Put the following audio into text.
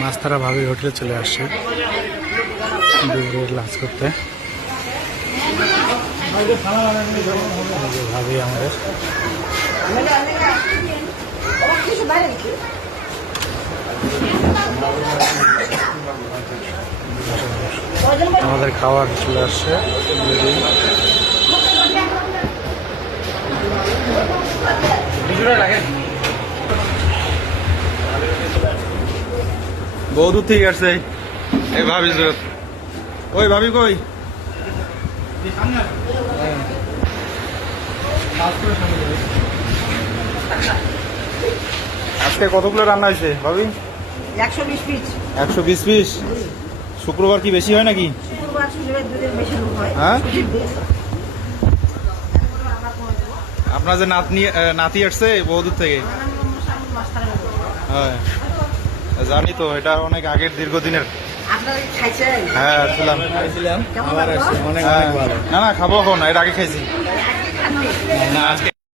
মাস্তারা ভাবির হোটেলে চলে আসছে দুপুরের লাঞ্চ করতে। ভাবি আমাদের আমাদের খাবার চলে আসছে। বহু দূর থেকে আসছে এই ভাবি। ওই ভাবি কই? আজকে কতগুলো রান্না হয়েছে ভাবি? 120 পিস। 120 পিস। শুক্রবার কি বেশি হয় নাকি? শুক্রবার দুদিন বেশি লোক হয়। হ্যাঁ, আপনার যে নাতি আসছে বহুদূর থেকে। হ্যাঁ জানি তো, এটা অনেক আগের দীর্ঘদিনের। হ্যাঁ আসছিলাম। আবার আসছি, অনেক হ্যাঁ, অনেক ভালো। না না খাবো এখন, এর আগে খাইছি। না আজকে